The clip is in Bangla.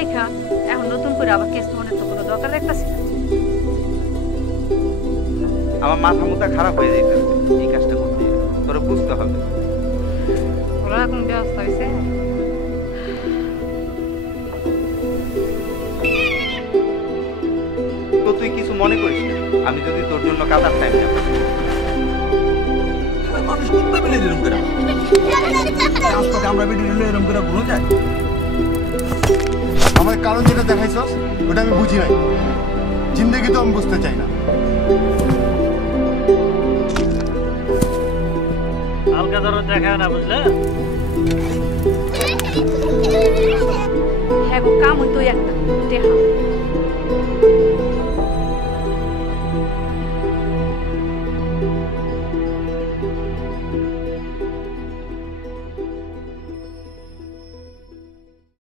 রাইখা এখন নতুন করে আবার কেস মনের তো কোনো দরকার লাগতেছে না। আমার মাথা মুথা খারাপ হয়ে যাইতেছে এই কাজটা করতে, তোরা বুঝতে হবে। ওরা এখন ব্যবস্থা হয়েছে। তো তুই কিছু মনে করিস না আমি যদি তোর জন্য কাদার টাইম যাব। মানুষ করতে পেলে এরকম করে রাস্তাতে আমরা বেরিয়ে এলো এরকম করে ভুলে যায়। আমার কারণ যেটা দেখাইছস ওটা আমি বুঝি নাই, জিন্দগি তো আমি বুঝতে চাই না। হালকা ধরো দেখা না বুঝলে। হ্যাঁ গো কাম হইতো একটা টেহা